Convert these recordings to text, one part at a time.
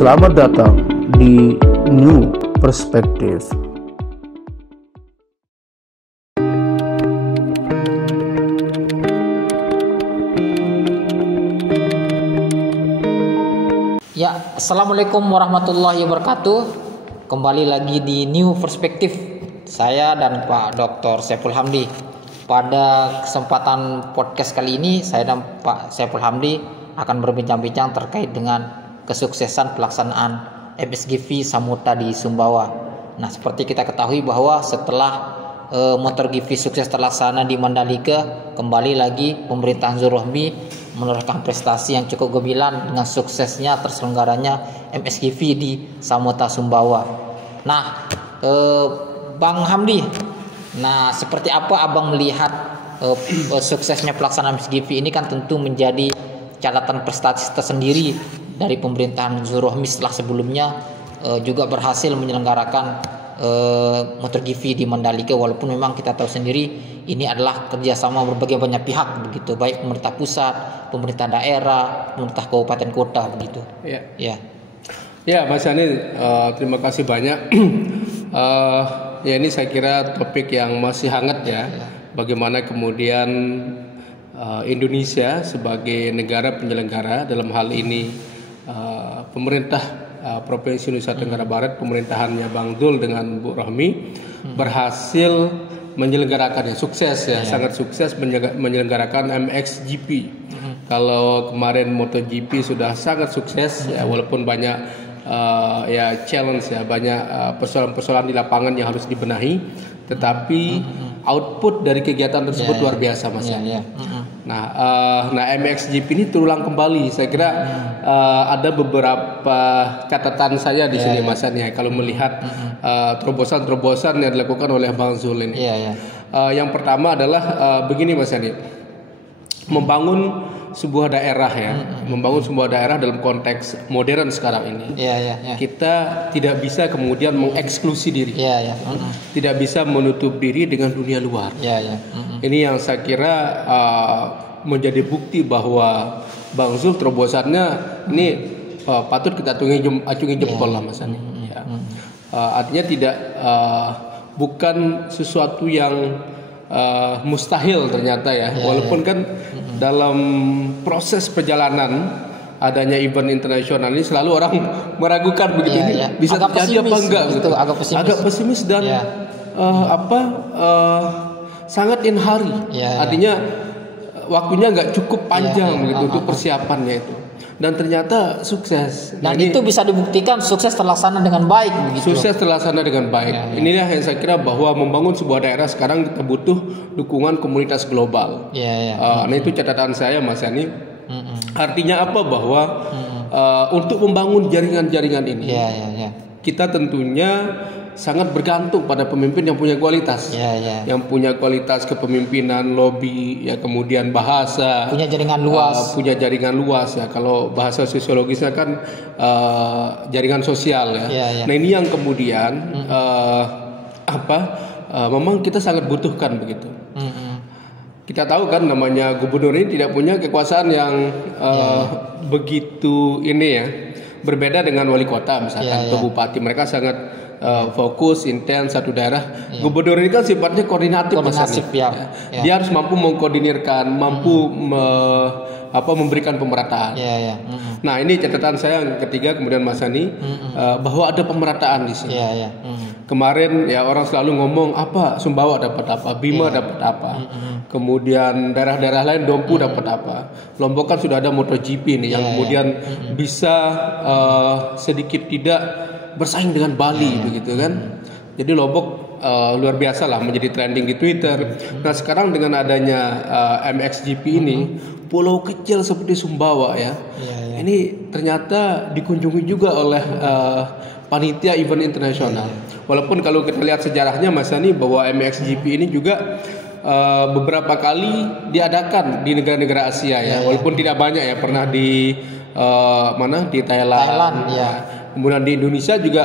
Selamat datang di New Perspective. Ya, Assalamualaikum warahmatullahi wabarakatuh. Kembali lagi di New Perspective. Saya dan Pak Dr. Saiful Hamdi. Pada kesempatan podcast kali ini, saya dan Pak Saiful Hamdi akan berbincang-bincang terkait dengan kesuksesan pelaksanaan MXGP Samudra di Sumbawa. Nah, seperti kita ketahui bahwa setelah MotoGP sukses terlaksana di Mandalika, kembali lagi pemerintahan Zulrohmi menorehkan prestasi yang cukup gemilang dengan suksesnya terselenggaranya MXGP di Samudra Sumbawa. Nah, Bang Hamdi, nah seperti apa Abang melihat suksesnya pelaksanaan MXGP ini kan tentu menjadi catatan prestasi tersendiri dari pemerintahan Zulrohmi setelah sebelumnya juga berhasil menyelenggarakan MotoGP di Mandalika, walaupun memang kita tahu sendiri ini adalah kerjasama berbagai banyak pihak begitu, baik pemerintah pusat, pemerintah daerah, pemerintah kabupaten kota begitu. Ya, Mas Yani, terima kasih banyak. Ya, ini saya kira topik yang masih hangat ya. Bagaimana kemudian Indonesia sebagai negara penyelenggara, dalam hal ini pemerintah Provinsi Nusa Tenggara Barat, pemerintahannya Bang Dul dengan Bu Rohmi berhasil menyelenggarakan sukses ya, sangat sukses menyelenggarakan MXGP. Kalau kemarin MotoGP sudah sangat sukses ya, walaupun banyak challenge ya, banyak persoalan-persoalan di lapangan yang harus dibenahi, tetapi output dari kegiatan tersebut luar biasa, Mas. Nah, MXGP ini terulang kembali. Saya kira ada beberapa catatan saya di sini, Mas Yani. Kalau melihat terobosan-terobosan yang dilakukan oleh Bang Zul ini. Yang pertama adalah begini, Mas Yani. Membangun sebuah daerah ya, membangun sebuah daerah dalam konteks modern sekarang ini. Kita tidak bisa kemudian mengeksklusi diri, tidak bisa menutup diri dengan dunia luar. Ini yang saya kira menjadi bukti bahwa Bang Zul terobosannya ini patut kita acungi jempol lah, Mas Ani. Artinya tidak bukan sesuatu yang mustahil ternyata ya, walaupun kan dalam proses perjalanan adanya event internasional ini selalu orang meragukan begitu, ini bisa terjadi apa enggak gitu. Agak pesimis dan sangat in hurry. Artinya waktunya nggak cukup panjang begitu untuk persiapannya itu. Dan ternyata sukses. Dan itu bisa dibuktikan sukses terlaksana dengan baik begitu. Sukses terlaksana dengan baik. Inilah yang saya kira bahwa membangun sebuah daerah sekarang kita butuh dukungan komunitas global. Nah, itu catatan saya, Mas Yani. Artinya apa? Bahwa untuk membangun jaringan-jaringan ini kita tentunya sangat bergantung pada pemimpin yang punya kualitas, yang punya kualitas kepemimpinan, lobby, ya, kemudian bahasa, punya jaringan luas, ya. Kalau bahasa sosiologisnya kan jaringan sosial ya. Nah, ini yang kemudian memang kita sangat butuhkan begitu. Kita tahu kan namanya gubernur ini tidak punya kekuasaan yang begitu ini ya, berbeda dengan wali kota misalkan atau bupati. Mereka sangat fokus, intens satu daerah. Gubernur ini kan sifatnya koordinatif. Dia harus mampu mengkoordinirkan, mampu memberikan pemerataan. Nah, ini catatan saya yang ketiga kemudian, Mas Yani, bahwa ada pemerataan di sini. Kemarin ya orang selalu ngomong apa Sumbawa dapat apa, Bima dapat apa, kemudian daerah-daerah lain Dompu dapat apa. Lombok kan sudah ada MotoGP nih yang kemudian bisa sedikit tidak bersaing dengan Bali begitu kan. Jadi Lombok luar biasa lah menjadi trending di Twitter. Nah, sekarang dengan adanya MXGP ini, pulau kecil seperti Sumbawa ya, ini ternyata dikunjungi juga oleh panitia event internasional. Walaupun kalau kita lihat sejarahnya, Mas Yani, bahwa MXGP ini juga beberapa kali diadakan di negara-negara Asia ya, walaupun tidak banyak ya, pernah di di Thailand kemudian di Indonesia juga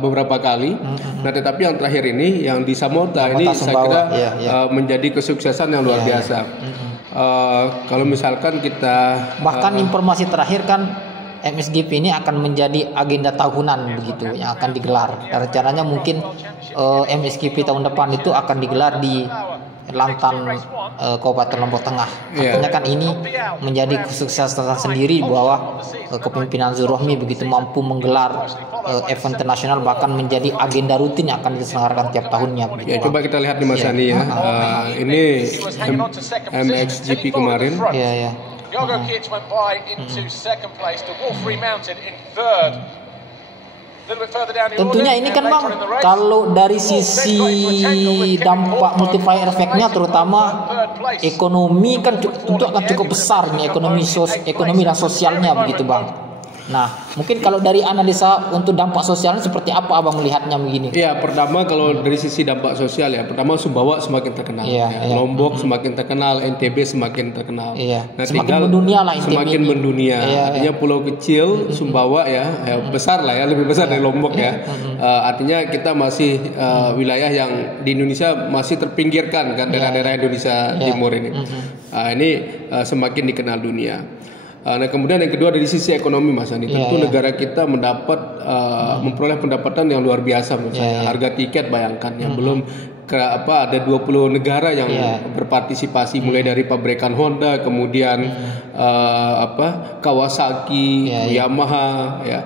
beberapa kali. Nah, tetapi yang terakhir ini yang di Samudra ini saya kira menjadi kesuksesan yang luar biasa. Kalau misalkan kita bahkan informasi terakhir kan MXGP ini akan menjadi agenda tahunan begitu yang akan digelar. Rencananya mungkin MXGP tahun depan itu akan digelar di Lantan Kabupaten Lombok Tengah. Artinya kan ini menjadi kesuksesan sendiri bahwa kepemimpinan Zulrohmi begitu mampu menggelar event internasional, bahkan menjadi agenda rutin yang akan diselenggarakan tiap tahunnya. Ya, coba kita lihat di Mas Yani ya. Ini MXGP kemarin. Ya. Yogo Kic went by into second place to Wolfrey Mountain in third. Tentunya ini kan Bang, kalau dari sisi dampak multiplier efeknya terutama ekonomi kan tentu akan cukup besar nih, ekonomi dan sosialnya begitu Bang. Nah, mungkin kalau dari analisa untuk dampak sosialnya seperti apa Abang melihatnya begini? Ya, pertama kalau dari sisi dampak sosial ya, pertama Sumbawa semakin terkenal, Lombok semakin terkenal, NTB semakin terkenal. Nah, semakin mendunia lah NTB. Semakin mendunia. Artinya pulau kecil Sumbawa ya besar lah ya, lebih besar dari Lombok ya. Artinya kita masih wilayah yang di Indonesia masih terpinggirkan kan, daerah-daerah Indonesia Timur ini. Ini semakin dikenal dunia. Nah, kemudian yang kedua dari sisi ekonomi Mas Andi, tentu negara kita mendapat memperoleh pendapatan yang luar biasa menurut saya. Harga tiket bayangkan yang belum ada 20 negara yang berpartisipasi, mulai dari pabrikan Honda, kemudian Kawasaki, Yamaha ya.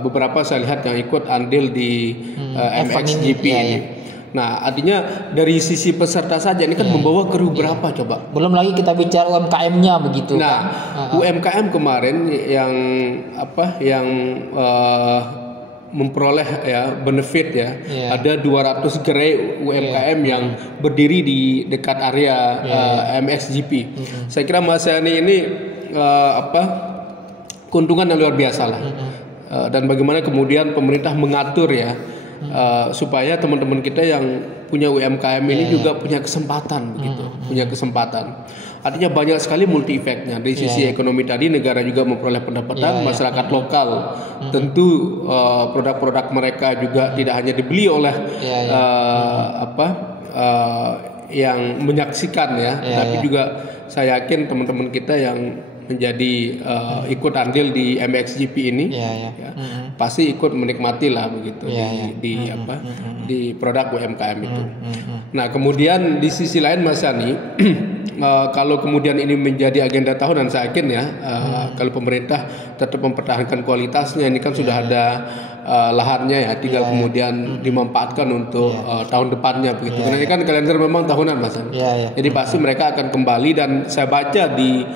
Beberapa saya lihat yang ikut andil di MXGP ini. Nah, artinya dari sisi peserta saja ini kan membawa kru berapa coba? Belum lagi kita bicara UMKM-nya begitu. Nah, UMKM kemarin yang memperoleh ya benefit ya. Ada 200 gerai UMKM yang berdiri di dekat area MXGP. Saya kira Mas Yani ini keuntungan yang luar biasa lah. Dan bagaimana kemudian pemerintah mengatur ya supaya teman-teman kita yang punya UMKM ini juga punya kesempatan begitu, punya kesempatan. Artinya banyak sekali multi efeknya. Dari sisi ekonomi tadi negara juga memperoleh pendapatan, masyarakat lokal tentu produk-produk mereka juga tidak hanya dibeli oleh yang menyaksikan ya, tapi juga saya yakin teman-teman kita yang menjadi ikut andil di MXGP ini pasti ikut menikmati lah begitu di produk UMKM itu. Nah, kemudian di sisi lain Mas Yani kalau kemudian ini menjadi agenda tahunan, saya yakin ya kalau pemerintah tetap mempertahankan kualitasnya, ini kan sudah ada lahannya ya, tinggal kemudian dimanfaatkan untuk tahun depannya begitu. Karena ini kan kalender memang tahunan Mas Yani. Jadi pasti mereka akan kembali, dan saya baca di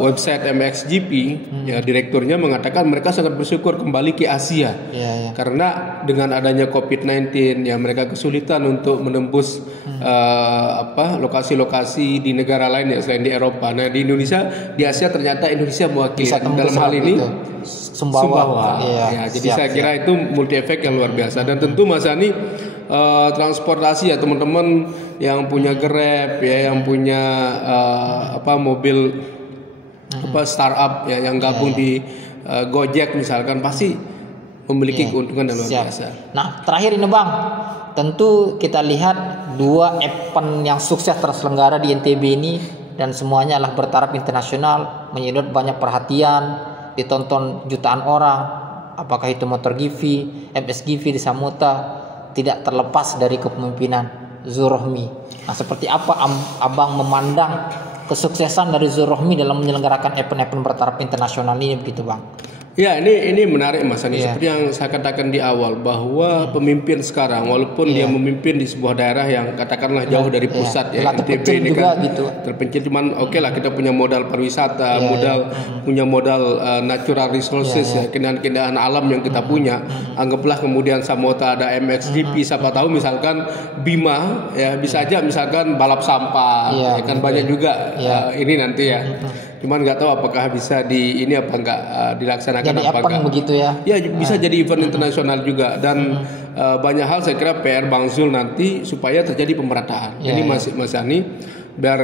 website MXGP ya, direkturnya mengatakan mereka sangat bersyukur kembali ke Asia karena dengan adanya COVID-19 ya mereka kesulitan untuk menembus lokasi-lokasi di negara lain ya selain di Eropa. Nah, di Indonesia, di Asia ternyata Indonesia mewakili dalam hal ini Sumbawa. Ya, jadi saya kira itu multi efek yang luar biasa. Dan tentu Mas Yani transportasi ya, teman-teman yang punya Grab ya, yang punya mobil startup ya yang gabung di Gojek misalkan, pasti memiliki keuntungan yang luar biasa. Nah, terakhir ini Bang, tentu kita lihat dua event yang sukses terselenggara di NTB ini dan semuanya adalah bertaraf internasional, menyedot banyak perhatian, ditonton jutaan orang. Apakah itu MotoGP, MXGP di Samota, tidak terlepas dari kepemimpinan Zulrohmi. Nah, seperti apa Abang memandang kesuksesan dari Zulrohmi dalam menyelenggarakan event-event bertaraf internasional ini begitu Bang? Ya, ini menarik Mas Ani. Seperti yang saya katakan di awal bahwa pemimpin sekarang walaupun dia memimpin di sebuah daerah yang katakanlah jauh dari pusat ya, NTB ini kan terpencil, cuman oke lah kita punya modal pariwisata, punya modal natural resources ya, keindahan alam yang kita punya. Anggaplah kemudian Samota ada MXGP, siapa tahu misalkan Bima ya bisa aja misalkan balap sampah, ya kan banyak juga ini nanti ya. Cuman nggak tahu apakah bisa di ini apa enggak dilaksanakan jadi apa enggak. Begitu ya. Ya bisa jadi event internasional juga, dan banyak hal saya kira PR Bang Zul nanti supaya terjadi pemerataan. Ini Mas Yani biar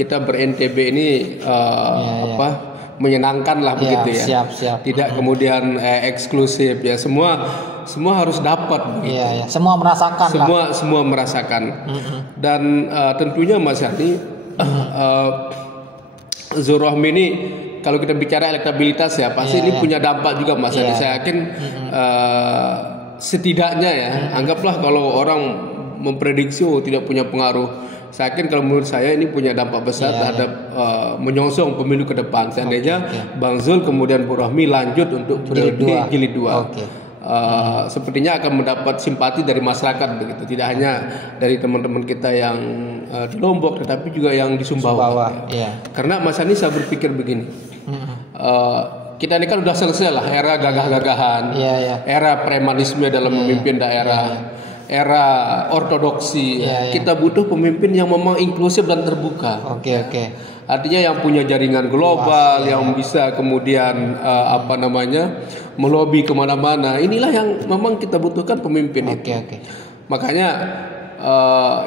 kita ber-NTB ini menyenangkan lah begitu ya. Siap. Tidak kemudian eksklusif ya, semua harus dapat begitu. Semua merasakan semua merasakan. Dan tentunya Mas Yani Zulrohmi ini kalau kita bicara elektabilitas ya pasti ini punya dampak juga Mas Adi. Saya yakin setidaknya ya, anggaplah kalau orang memprediksi tidak punya pengaruh. Saya yakin kalau menurut saya ini punya dampak besar terhadap menyongsong pemilu ke depan. Seandainya Bang Zul kemudian Bu Rohmi lanjut untuk jilid 2. Sepertinya akan mendapat simpati dari masyarakat begitu. Tidak hanya dari teman-teman kita yang di Lombok, tetapi juga yang di Sumbawa. Karena Mas Anies saya berpikir begini. Kita ini kan udah selesai lah era gagah-gagahan, era premanisme dalam memimpin daerah. Era ortodoksi. Kita butuh pemimpin yang memang inklusif dan terbuka. Artinya yang punya jaringan global, yang bisa kemudian melobi kemana-mana. Inilah yang memang kita butuhkan pemimpin itu. Makanya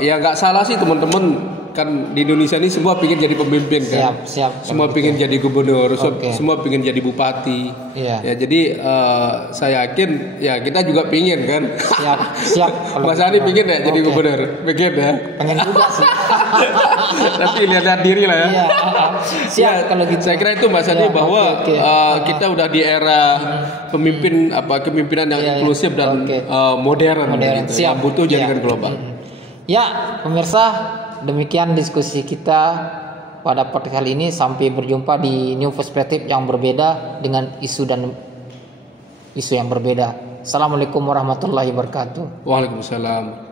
ya nggak salah sih teman-teman, kan di Indonesia ini semua pingin jadi pemimpin kan. Semua pingin jadi gubernur, semua pingin jadi bupati. Ya jadi saya yakin ya kita juga pingin kan. Siap. Mas Adi pingin ya jadi gubernur, pingin ya. Pengen juga sih. Tapi lihat diri lah ya. Siap kalau gitu. Saya kira itu Mas Adi bahwa kita udah di era kepemimpinan yang inklusif dan modern. Gitu, yang butuh jaringan global. Ya pemirsa, demikian diskusi kita pada podcast kali ini. Sampai berjumpa di new perspektif yang berbeda dengan isu yang berbeda. Assalamualaikum warahmatullahi wabarakatuh. Waalaikumsalam.